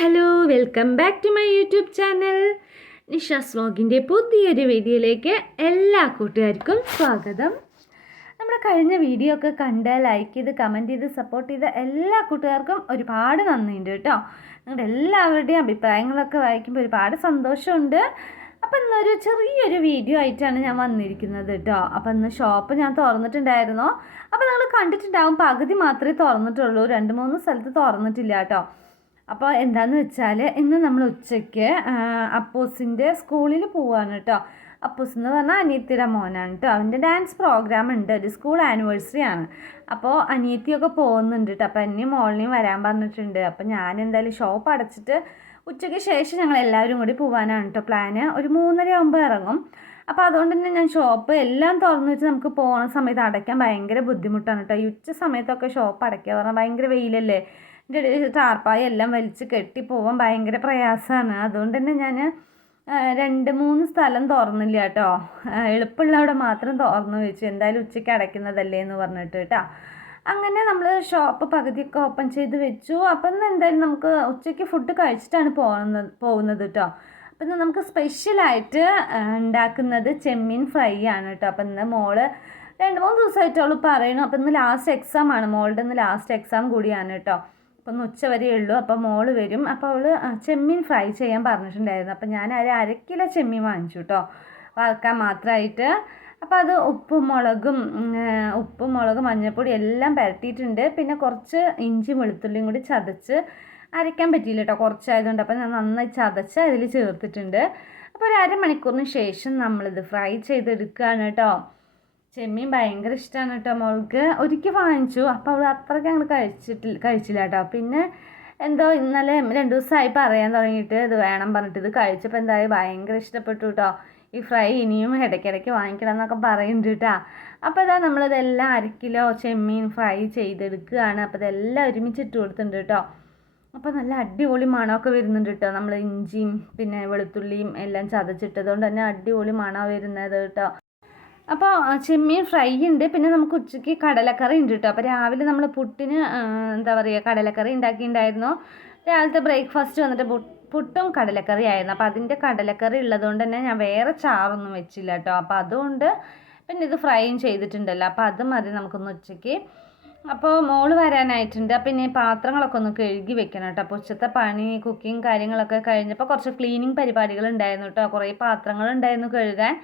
Hello welcome back to my YouTube channel. Nisha's വ്ലോഗിൻ്റെ പുതിയൊരു വീഡിയോയിലേക്ക് എല്ലാ കൂട്ടുകാർക്കും സ്വാഗതം. നമ്മുടെ കഴിഞ്ഞ വീഡിയോ ഒക്കെ കണ്ട് ലൈക്ക് ചെയ്ത് കമൻറ്റ് ചെയ്ത് സപ്പോർട്ട് ചെയ്ത എല്ലാ കൂട്ടുകാർക്കും ഒരുപാട് നന്ദിയുണ്ട് കേട്ടോ. നിങ്ങളുടെ എല്ലാവരുടെയും അഭിപ്രായങ്ങളൊക്കെ വായിക്കുമ്പോൾ ഒരുപാട് സന്തോഷമുണ്ട്. അപ്പം ഇന്നൊരു ചെറിയൊരു വീഡിയോ ആയിട്ടാണ് ഞാൻ വന്നിരിക്കുന്നത് കേട്ടോ. അപ്പം ഇന്ന് ഷോപ്പ് ഞാൻ തുറന്നിട്ടുണ്ടായിരുന്നു. അപ്പോൾ നിങ്ങൾ കണ്ടിട്ടുണ്ടാവും, പകുതി മാത്രമേ തുറന്നിട്ടുള്ളൂ, 2-3 സ്ഥലത്ത് തുറന്നിട്ടില്ല കേട്ടോ. അപ്പോൾ എന്താണെന്ന് വെച്ചാൽ ഇന്ന് നമ്മൾ ഉച്ചയ്ക്ക് അപ്പൂസിൻ്റെ സ്കൂളിൽ പോവാണ് കേട്ടോ. അപ്പൂസ് എന്ന് പറഞ്ഞാൽ അനിയത്തിയുടെ മോനാണ് കേട്ടോ. അവൻ്റെ ഡാൻസ് പ്രോഗ്രാം ഉണ്ട്, ഒരു സ്കൂൾ ആനിവേഴ്സറി ആണ്. അപ്പോൾ അനിയത്തിയൊക്കെ പോകുന്നുണ്ട് കേട്ടോ. അപ്പോൾ എന്നെയും മോളിനെയും വരാൻ പറഞ്ഞിട്ടുണ്ട്. അപ്പോൾ ഞാൻ എന്തായാലും ഷോപ്പ് അടച്ചിട്ട് ഉച്ചയ്ക്ക് ശേഷം ഞങ്ങൾ എല്ലാവരും കൂടി പോകാനാണ് കേട്ടോ പ്ലാന്. ഒരു 3:30 ആകുമ്പോൾ ഇറങ്ങും. അപ്പോൾ അതുകൊണ്ട് തന്നെ ഞാൻ ഷോപ്പ് എല്ലാം തുറന്നു വെച്ച് നമുക്ക് പോകുന്ന സമയത്ത് അടയ്ക്കാൻ ഭയങ്കര ബുദ്ധിമുട്ടാണ് കേട്ടോ. ഈ ഉച്ച സമയത്തൊക്കെ ഷോപ്പ് അടയ്ക്കുക പറഞ്ഞാൽ ഭയങ്കര വെയിലല്ലേ. എൻ്റെ ടാർപ്പായി എല്ലാം വലിച്ച് കെട്ടിപ്പോവാൻ ഭയങ്കര പ്രയാസമാണ്. അതുകൊണ്ട് തന്നെ ഞാൻ 2-3 സ്ഥലം തുറന്നില്ല കേട്ടോ. എളുപ്പമുള്ള അവിടെ മാത്രം തുറന്നു വെച്ചു, എന്തായാലും ഉച്ചയ്ക്ക് അടയ്ക്കുന്നതല്ലേ എന്ന് പറഞ്ഞിട്ട് കേട്ടോ. അങ്ങനെ നമ്മൾ ഷോപ്പ് പകുതിയൊക്കെ ഓപ്പൺ ചെയ്ത് വെച്ചു. അപ്പം ഇന്ന് എന്തായാലും നമുക്ക് ഉച്ചയ്ക്ക് ഫുഡ് കഴിച്ചിട്ടാണ് പോകുന്നത് കേട്ടോ. അപ്പം ഇന്ന് നമുക്ക് സ്പെഷ്യലായിട്ട് ഉണ്ടാക്കുന്നത് ചെമ്മീൻ ഫ്രൈ ആണ് കേട്ടോ. അപ്പം ഇന്ന് മോള് 2-3 ദിവസമായിട്ട് അവൾ പറയണു. അപ്പം ഇന്ന് ലാസ്റ്റ് എക്സാം ആണ്, മോളുടെ ഇന്ന് ലാസ്റ്റ് എക്സാം കൂടിയാണ് കേട്ടോ. അപ്പം ഒന്ന് ഉച്ച വരെയേ ഉള്ളൂ. അപ്പോൾ മോള് വരും. അപ്പോൾ അവൾ ചെമ്മീൻ ഫ്രൈ ചെയ്യാൻ പറഞ്ഞിട്ടുണ്ടായിരുന്നു. അപ്പം ഞാൻ 1/2 കിലോ ചെമ്മീൻ വാങ്ങിച്ചു കേട്ടോ, വറുക്കാൻ മാത്രമായിട്ട്. അപ്പോൾ അത് ഉപ്പും മുളകും മഞ്ഞൾപ്പൊടി എല്ലാം പുരട്ടിയിട്ടുണ്ട്. പിന്നെ കുറച്ച് ഇഞ്ചി വെളുത്തുള്ളിയും കൂടി ചതച്ച് അരയ്ക്കാൻ പറ്റിയില്ല കേട്ടോ, കുറച്ചായതുകൊണ്ട്. അപ്പോൾ ഞാൻ നന്നായി ചതച്ച് അതിൽ ചേർത്തിട്ടുണ്ട്. അപ്പോൾ ഒരു 1/2 മണിക്കൂറിന് ശേഷം നമ്മളിത് ഫ്രൈ ചെയ്തെടുക്കുകയാണ് കേട്ടോ. ചെമ്മീൻ ഭയങ്കര ഇഷ്ടമാണ് കേട്ടോ മോൾക്ക്. ഒരിക്കൽ വാങ്ങിച്ചു, അപ്പോൾ അവൾ അത്രയ്ക്ക് അങ്ങോട്ട് കഴിച്ചില്ല കേട്ടോ. പിന്നെ എന്തോ ഇന്നലെ 2 ദിവസമായി പറയാൻ തുടങ്ങിയിട്ട് ഇത് വേണം പറഞ്ഞിട്ട് ഇത് കഴിച്ചപ്പോൾ എന്തായി ഭയങ്കര ഇഷ്ടപ്പെട്ടു കേട്ടോ. ഈ ഫ്രൈ ഇനിയും ഇടയ്ക്കിടയ്ക്ക് വാങ്ങിക്കണം എന്നൊക്കെ പറയുന്നുണ്ട് കേട്ടോ. അപ്പോൾ ഇതാ നമ്മളിതെല്ലാം 1/2 കിലോ ചെമ്മീൻ ഫ്രൈ ചെയ്തെടുക്കുകയാണ്. അപ്പോൾ ഇതെല്ലാം ഒരുമിച്ചിട്ട് കൊടുത്തിട്ടുണ്ട് കേട്ടോ. അപ്പോൾ നല്ല അടിപൊളി മണമൊക്കെ വരുന്നുണ്ട് കേട്ടോ. നമ്മൾ ഇഞ്ചിയും പിന്നെ വെളുത്തുള്ളിയും എല്ലാം ചതച്ചിട്ടതുകൊണ്ട് തന്നെ അടിപൊളി മണമാണ് വരുന്നത് കേട്ടോ. അപ്പോൾ ചെമ്മീൻ ഫ്രൈ ഉണ്ട്. പിന്നെ നമുക്ക് ഉച്ചയ്ക്ക് കടലക്കറി ഉണ്ട് കേട്ടോ. അപ്പോൾ രാവിലെ നമ്മൾ പുട്ടിന് എന്താ പറയുക കടലക്കറി ഉണ്ടാക്കിയിട്ടുണ്ടായിരുന്നു. രാവിലത്തെ ബ്രേക്ക്ഫാസ്റ്റ് വന്നിട്ട് പുട്ടും കടലക്കറി ആയിരുന്നു. അപ്പോൾ അതിൻ്റെ കടലക്കറി ഉള്ളതുകൊണ്ട് തന്നെ ഞാൻ വേറെ ചാറൊന്നും വെച്ചില്ല കേട്ടോ. അപ്പോൾ അതുകൊണ്ട് പിന്നെ ഇത് ഫ്രൈയും ചെയ്തിട്ടുണ്ടല്ലോ, അപ്പോൾ അത് മതി നമുക്കൊന്ന് ഉച്ചയ്ക്ക്. അപ്പോൾ മോള് വരാനായിട്ടുണ്ട്. പിന്നെ പാത്രങ്ങളൊക്കെ ഒന്ന് കഴുകി വെക്കണം കേട്ടോ. അപ്പോൾ ഉച്ചത്തെ പണി കുക്കിങ് കാര്യങ്ങളൊക്കെ കഴിഞ്ഞപ്പോൾ കുറച്ച് ക്ലീനിങ് പരിപാടികൾ ഉണ്ടായിരുന്നു കേട്ടോ. കുറേ പാത്രങ്ങളുണ്ടായിരുന്നു കഴുകാൻ.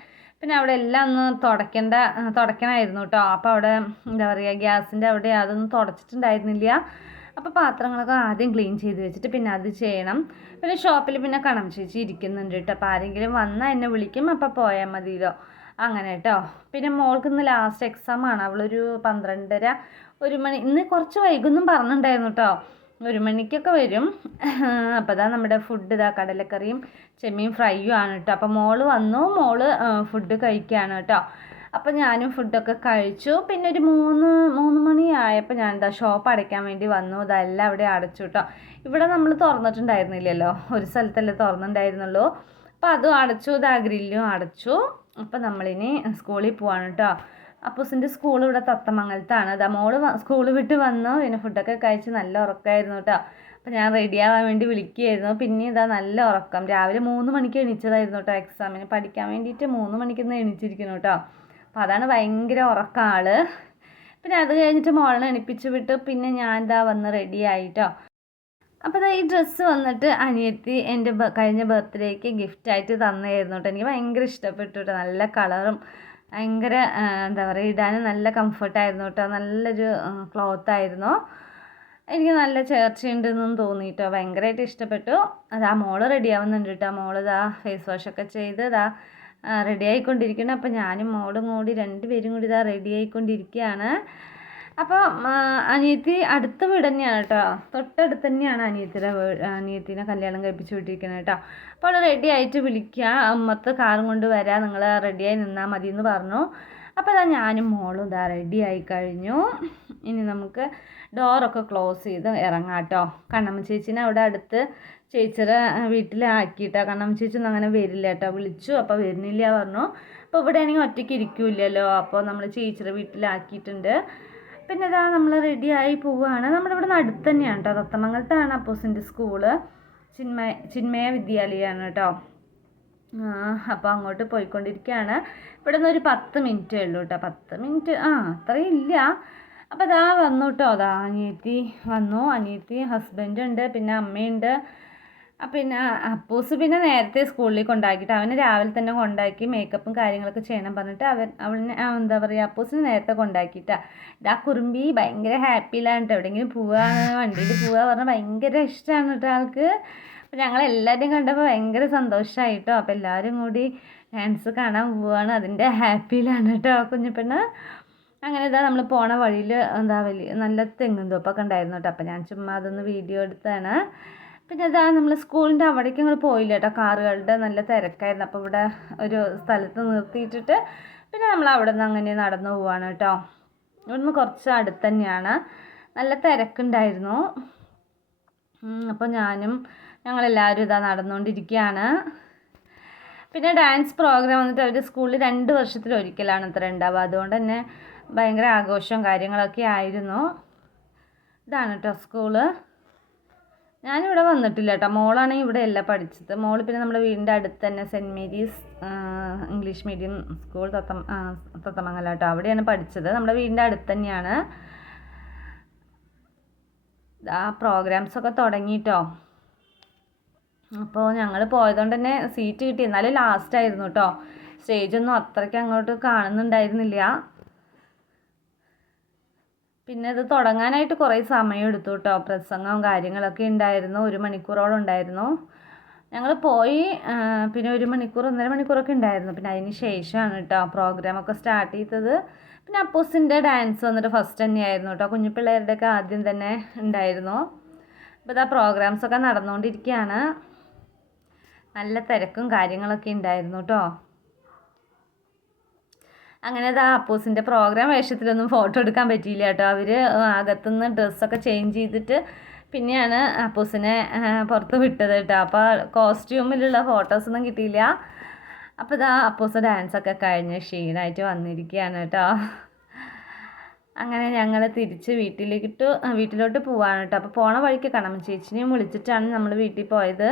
പിന്നെ അവിടെ എല്ലാം ഒന്ന് തുടയ്ക്കണമായിരുന്നു കേട്ടോ. അപ്പോൾ അവിടെ എന്താ പറയുക ഗ്യാസിൻ്റെ അവിടെ അതൊന്നും തുടച്ചിട്ടുണ്ടായിരുന്നില്ല. അപ്പോൾ പാത്രങ്ങളൊക്കെ ആദ്യം ക്ലീൻ ചെയ്ത് വെച്ചിട്ട് പിന്നെ അത് ചെയ്യണം. പിന്നെ ഷോപ്പിൽ പിന്നെ കണം ചേച്ചി ഇരിക്കുന്നുണ്ട് കേട്ടോ. അപ്പോൾ ആരെങ്കിലും വന്നാൽ എന്നെ വിളിക്കും, അപ്പോൾ പോയാൽ മതിയല്ലോ അങ്ങനെ കേട്ടോ. പിന്നെ മോൾക്ക് ഇന്ന് ലാസ്റ്റ് എക്സാം ആണ്. അവളൊരു 12:30 1 മണി, ഇന്ന് കുറച്ച് വൈകുന്നും പറഞ്ഞിട്ടുണ്ടായിരുന്നു കേട്ടോ, 1 മണിക്കൊക്കെ വരും. അപ്പോൾ ഇതാ നമ്മുടെ ഫുഡ് ഇതാ കടലക്കറിയും ചെമ്മീൻ ഫ്രൈയും ആണ് കേട്ടോ. അപ്പോൾ മോള് വന്നു, മോള് ഫുഡ് കഴിക്കുകയാണ് കേട്ടോ. അപ്പോൾ ഞാനും ഫുഡൊക്കെ കഴിച്ചു. പിന്നെ ഒരു 3 മണിയായപ്പോൾ ഞാൻ എന്താ ഷോപ്പ് അടയ്ക്കാൻ വേണ്ടി വന്നു. ഇതെല്ലാം അവിടെ അടച്ചു കേട്ടോ. ഇവിടെ നമ്മൾ തുറന്നിട്ടുണ്ടായിരുന്നില്ലല്ലോ, ഒരു സ്ഥലത്തല്ലേ തുറന്നിട്ടുണ്ടായിരുന്നുള്ളൂ. അപ്പോൾ അതും അടച്ചു, ഇതാ ഗ്രില്ലും അടച്ചു. അപ്പോൾ നമ്മളിനി സ്കൂളിൽ പോവാണ് കേട്ടോ. അപ്പൂസിൻ്റെ സ്കൂൾ ഇവിടെ തത്തമംഗലത്താണ്. ഇതാ മോള് സ്കൂൾ വിട്ട് വന്നു. പിന്നെ ഫുഡൊക്കെ കഴിച്ച് നല്ല ഉറക്കമായിരുന്നു കേട്ടോ. അപ്പോൾ ഞാൻ റെഡിയാവാൻ വേണ്ടി വിളിക്കുകയായിരുന്നു. പിന്നെ ഇതാ നല്ല ഉറക്കം. രാവിലെ 3 മണിക്ക് എണീച്ചതായിരുന്നു കേട്ടോ. എക്സാമിന് പഠിക്കാൻ വേണ്ടിയിട്ട് 3 മണിക്കൊന്ന് എണീച്ചിരിക്കുന്നു കേട്ടോ. അപ്പോൾ അതാണ് ഭയങ്കര ഉറക്കം ആൾ. പിന്നെ അത് കഴിഞ്ഞിട്ട് മോളിനെ എണിപ്പിച്ച് വിട്ടു. പിന്നെ ഞാൻ ഇതാ വന്ന് റെഡി ആയിട്ടോ. അപ്പോൾ ഈ ഡ്രസ്സ് വന്നിട്ട് അനിയത്തി എൻ്റെ കഴിഞ്ഞ ബർത്ത്ഡേക്ക് ഗിഫ്റ്റായിട്ട് തന്നതായിരുന്നു കേട്ടോ. എനിക്ക് ഭയങ്കര ഇഷ്ടപ്പെട്ടു കേട്ടോ. നല്ല കളറും ഭയങ്കര എന്താ പറയുക ഇടാനും നല്ല കംഫർട്ടായിരുന്നു കേട്ടോ. നല്ലൊരു ക്ലോത്തായിരുന്നു. എനിക്ക് നല്ല ചേർച്ചയുണ്ടെന്നും തോന്നി കേട്ടോ. ഭയങ്കരമായിട്ട് ഇഷ്ടപ്പെട്ടു. അതാ മോള് റെഡി ആവുന്നുണ്ട് കേട്ടോ. മോള് ഇതാ ഫേസ് വാഷൊക്കെ ചെയ്ത് ഇതാ റെഡി ആയിക്കൊണ്ടിരിക്കുന്നു. അപ്പോൾ ഞാനും മോളും കൂടി 2 പേരും കൂടി ഇതാ റെഡി ആയിക്കൊണ്ടിരിക്കുകയാണ്. അപ്പോൾ അനിയത്തി അടുത്ത വീട് തന്നെയാണ് കേട്ടോ, തൊട്ടടുത്ത് തന്നെയാണ് അനിയത്തിനെ കല്യാണം കഴിപ്പിച്ച് വിട്ടിരിക്കുന്നത് കേട്ടോ. അപ്പോൾ അവൾ റെഡി ആയിട്ട് വിളിക്കുക, ഉമ്മത്ത് കാറും കൊണ്ട് വരാം, നിങ്ങൾ റെഡിയായി നിന്നാൽ മതി എന്ന് പറഞ്ഞു. അപ്പോൾ ഇതാ ഞാനും മോളും ഇതാ റെഡി ആയി കഴിഞ്ഞു. ഇനി നമുക്ക് ഡോറൊക്കെ ക്ലോസ് ചെയ്ത് ഇറങ്ങാം കേട്ടോ. കണ്ണമ്മ ചേച്ചീനെ അവിടെ അടുത്ത് ചേച്ചിയുടെ വീട്ടിലാക്കിയിട്ടോ. കണ്ണമ്മ ചേച്ചി ഒന്നും അങ്ങനെ വരില്ല കേട്ടോ. വിളിച്ചു, അപ്പോൾ വരുന്നില്ല പറഞ്ഞു. അപ്പോൾ ഇവിടെ ആണെങ്കിൽ ഒറ്റയ്ക്ക് ഇരിക്കില്ലല്ലോ, അപ്പോൾ നമ്മൾ ചേച്ചിയുടെ വീട്ടിലാക്കിയിട്ടുണ്ട്. പിന്നെ നമ്മൾ റെഡിയായി പോവുകയാണ്. നമ്മുടെ ഇവിടെ നിന്ന് അടുത്ത് തന്നെയാണ് കേട്ടോ, തത്തമംഗലത്താണ് അപ്പൂസിൻ്റെ സ്കൂള്. ചിന്മയ വിദ്യാലയമാണ് കേട്ടോ. അപ്പോൾ അങ്ങോട്ട് പോയിക്കൊണ്ടിരിക്കുകയാണ്. ഇവിടെ നിന്ന് ഒരു 10 മിനിറ്റേ ഉള്ളൂ കേട്ടോ. 10 മിനിറ്റ് അത്രയും ഇല്ല. അപ്പോൾ അതാ വന്നു കേട്ടോ. അതാ അനിയത്തി വന്നു, അനിയത്തി ഹസ്ബൻഡ് ഉണ്ട്, പിന്നെ അമ്മയുണ്ട്. പിന്നെ അപ്പൂസ് പിന്നെ നേരത്തെ സ്കൂളിൽ കൊണ്ടാക്കിയിട്ട് അവന് രാവിലെ തന്നെ കൊണ്ടാക്കി മേക്കപ്പും കാര്യങ്ങളൊക്കെ ചെയ്യണം പറഞ്ഞിട്ട് അവനെ എന്താ പറയുക, അപ്പൂസിന് നേരത്തെ കൊണ്ടാക്കിയിട്ടാണ്. ഇതാ കുറുമ്പി ഭയങ്കര ഹാപ്പിയിലാണ് കേട്ടോ. എവിടെയെങ്കിലും പോവാണ്, വണ്ടിയിൽ പോവുക പറഞ്ഞാൽ ഭയങ്കര ഇഷ്ടമാണ് കേട്ടോ ആൾക്ക്. അപ്പോൾ ഞങ്ങളെല്ലാവരെയും കണ്ടപ്പോൾ ഭയങ്കര സന്തോഷമായി കേട്ടോ. അപ്പോൾ എല്ലാവരും കൂടി ഡാൻസ് കാണാൻ പോവുകയാണ്, അതിൻ്റെ ഹാപ്പിയിലാണ് കേട്ടോ കുഞ്ഞിപ്പെണ്ണ്. അങ്ങനെ ഇതാ നമ്മൾ പോണ വഴിയിൽ എന്താ നല്ല തെങ്ങും തോപ്പൊക്കെ ഉണ്ടായിരുന്നു കേട്ടോ. അപ്പോൾ ഞാൻ ചുമ്മാ അതൊന്ന് വീഡിയോ എടുത്താണ്. പിന്നെ അതാ നമ്മൾ സ്കൂളിൻ്റെ അവിടേക്ക് ഞങ്ങൾ പോയില്ല കേട്ടോ. കാറുകളുടെ നല്ല തിരക്കായിരുന്നു. അപ്പോൾ ഇവിടെ ഒരു സ്ഥലത്ത് നിർത്തിയിട്ടിട്ട് പിന്നെ നമ്മൾ അവിടെ നിന്ന് അങ്ങനെ നടന്നു പോവാണ് കേട്ടോ. ഇവിടുന്ന് കുറച്ച് അടുത്ത് തന്നെയാണ്. നല്ല തിരക്കുണ്ടായിരുന്നു. അപ്പോൾ ഞങ്ങളെല്ലാവരും ഇതാ നടന്നുകൊണ്ടിരിക്കുകയാണ്. പിന്നെ ഡാൻസ് പ്രോഗ്രാം വന്നിട്ട് അവർ സ്കൂളിൽ 2 വർഷത്തിലൊരിക്കലാണ് ഇത്ര ഉണ്ടാവുക. അതുകൊണ്ട് തന്നെ ഭയങ്കര ആഘോഷവും കാര്യങ്ങളൊക്കെ ആയിരുന്നു. ഇതാണ് കേട്ടോ സ്കൂള്. ഞാനിവിടെ വന്നിട്ടില്ല കേട്ടോ. മോളാണെങ്കിൽ ഇവിടെ അല്ല പഠിച്ചത്. മോൾ പിന്നെ നമ്മുടെ വീടിൻ്റെ അടുത്ത് തന്നെ saint Mary's English medium school Thathamangalam കേട്ടോ, അവിടെയാണ് പഠിച്ചത്. നമ്മുടെ വീടിൻ്റെ അടുത്ത് തന്നെയാണ്. പ്രോഗ്രാംസൊക്കെ തുടങ്ങിയിട്ടോ. അപ്പോൾ ഞങ്ങൾ പോയതുകൊണ്ട് തന്നെ സീറ്റ് കിട്ടി. എന്നാലും ലാസ്റ്റായിരുന്നു കേട്ടോ. സ്റ്റേജൊന്നും അത്രയ്ക്ക് അങ്ങോട്ട് കാണുന്നുണ്ടായിരുന്നില്ല. പിന്നെ ഇത് തുടങ്ങാനായിട്ട് കുറേ സമയം എടുത്തു കേട്ടോ. പ്രസംഗവും കാര്യങ്ങളൊക്കെ ഉണ്ടായിരുന്നു. 1 മണിക്കൂറോളം ഉണ്ടായിരുന്നു. ഞങ്ങൾ പോയി പിന്നെ 1 മണിക്കൂർ 1.5 മണിക്കൂറൊക്കെ ഉണ്ടായിരുന്നു. പിന്നെ അതിന് ശേഷമാണ് കേട്ടോ പ്രോഗ്രാമൊക്കെ സ്റ്റാർട്ട് ചെയ്തത്. പിന്നെ അപ്പൂസിൻ്റെ ഡാൻസ് വന്നിട്ട് ഫസ്റ്റ് തന്നെയായിരുന്നു കേട്ടോ. കുഞ്ഞു പിള്ളേരുടെയൊക്കെ ആദ്യം തന്നെ ഉണ്ടായിരുന്നു. അപ്പോൾ ഇതാ പ്രോഗ്രാംസൊക്കെ നടന്നുകൊണ്ടിരിക്കുകയാണ്. നല്ല തിരക്കും കാര്യങ്ങളൊക്കെ ഉണ്ടായിരുന്നു കേട്ടോ. അങ്ങനെ ഇതാ അപ്പൂസിൻ്റെ പ്രോഗ്രാം വേഷത്തിലൊന്നും ഫോട്ടോ എടുക്കാൻ പറ്റിയില്ല കേട്ടോ. അവർ അകത്തുനിന്ന് ഡ്രസ്സൊക്കെ ചേഞ്ച് ചെയ്തിട്ട് പിന്നെയാണ് അപ്പൂസിനെ പുറത്ത് വിട്ടത് കേട്ടോ. അപ്പോൾ കോസ്റ്റ്യൂമിലുള്ള ഫോട്ടോസൊന്നും കിട്ടിയില്ല. അപ്പോൾ ഇതാ അപ്പൂസ് ഡാൻസൊക്കെ കഴിഞ്ഞ് ക്ഷീണമായിട്ട് വന്നിരിക്കുകയാണ് കേട്ടോ. അങ്ങനെ ഞങ്ങൾ തിരിച്ച് വീട്ടിലോട്ട് പോവാണ് കേട്ടോ. അപ്പോൾ പോണ വഴിക്ക് കണ്ണമ്മ ചേച്ചിനെയും വിളിച്ചിട്ടാണ് നമ്മൾ വീട്ടിൽ പോയത്.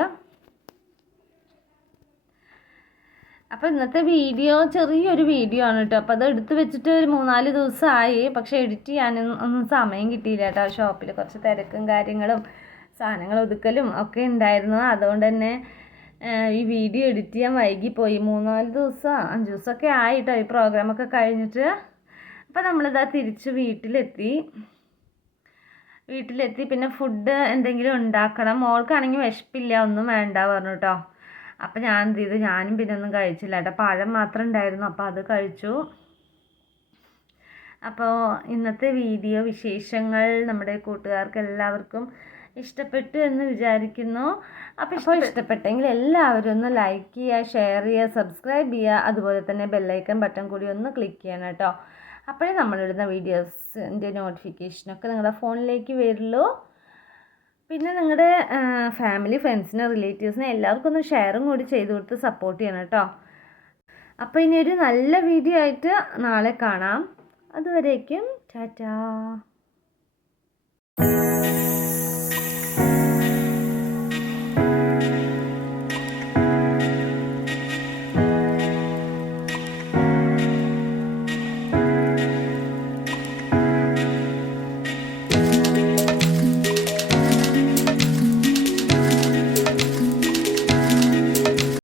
അപ്പോൾ ഇന്നത്തെ വീഡിയോ ചെറിയൊരു വീഡിയോ ആണ് കേട്ടോ. അപ്പോൾ അത് എടുത്ത് വെച്ചിട്ട് ഒരു 3-4 ദിവസമായി. പക്ഷേ എഡിറ്റ് ചെയ്യാനൊന്നും സമയം കിട്ടിയില്ല കേട്ടോ. ഷോപ്പിൽ കുറച്ച് തിരക്കും കാര്യങ്ങളും സാധനങ്ങൾ ഒതുക്കലും ഒക്കെ ഉണ്ടായിരുന്നു. അതുകൊണ്ട് തന്നെ ഈ വീഡിയോ എഡിറ്റ് ചെയ്യാൻ വൈകിപ്പോയി. 3-4 ദിവസം 5 ദിവസമൊക്കെ ആയിട്ടോ ഈ പ്രോഗ്രാമൊക്കെ കഴിഞ്ഞിട്ട്. അപ്പോൾ നമ്മളിതാ തിരിച്ച് വീട്ടിലെത്തി. പിന്നെ ഫുഡ് എന്തെങ്കിലും ഉണ്ടാക്കണം. മോൾക്കാണെങ്കിൽ വിശപ്പില്ല, ഒന്നും വേണ്ട പറഞ്ഞു കേട്ടോ. അപ്പോൾ ഞാൻ എന്ത് ചെയ്തു, ഞാനും പിന്നെ ഒന്നും കഴിച്ചില്ല കേട്ടോ. പഴം മാത്രം ഉണ്ടായിരുന്നു, അപ്പോൾ അത് കഴിച്ചു. അപ്പോൾ ഇന്നത്തെ വീഡിയോ വിശേഷങ്ങൾ നമ്മുടെ കൂട്ടുകാർക്ക് എല്ലാവർക്കും ഇഷ്ടപ്പെട്ടു എന്ന് വിചാരിക്കുന്നു. അപ്പോൾ ഇഷ്ടപ്പെട്ടെങ്കിൽ എല്ലാവരും ഒന്ന് ലൈക്ക് ചെയ്യുക, ഷെയർ ചെയ്യുക, സബ്സ്ക്രൈബ് ചെയ്യുക. അതുപോലെ തന്നെ ബെല്ലൈക്കൺ ബട്ടൺ കൂടി ഒന്ന് ക്ലിക്ക് ചെയ്യണം കേട്ടോ. അപ്പോഴേ നമ്മളിടുന്ന വീഡിയോസിൻ്റെ നോട്ടിഫിക്കേഷനൊക്കെ നിങ്ങളുടെ ഫോണിലേക്ക് വരുള്ളൂ. പിന്നെ നിങ്ങളുടെ ഫാമിലി, ഫ്രണ്ട്സിന്, റിലേറ്റീവ്സിന് എല്ലാവർക്കും ഒന്ന് ഷെയറും കൂടി ചെയ്ത് കൊടുത്ത് സപ്പോർട്ട് ചെയ്യണം കേട്ടോ. അപ്പോൾ ഇനി ഒരു നല്ല വീഡിയോ ആയിട്ട് നാളെ കാണാം. അതുവരേക്കും ടാറ്റാ.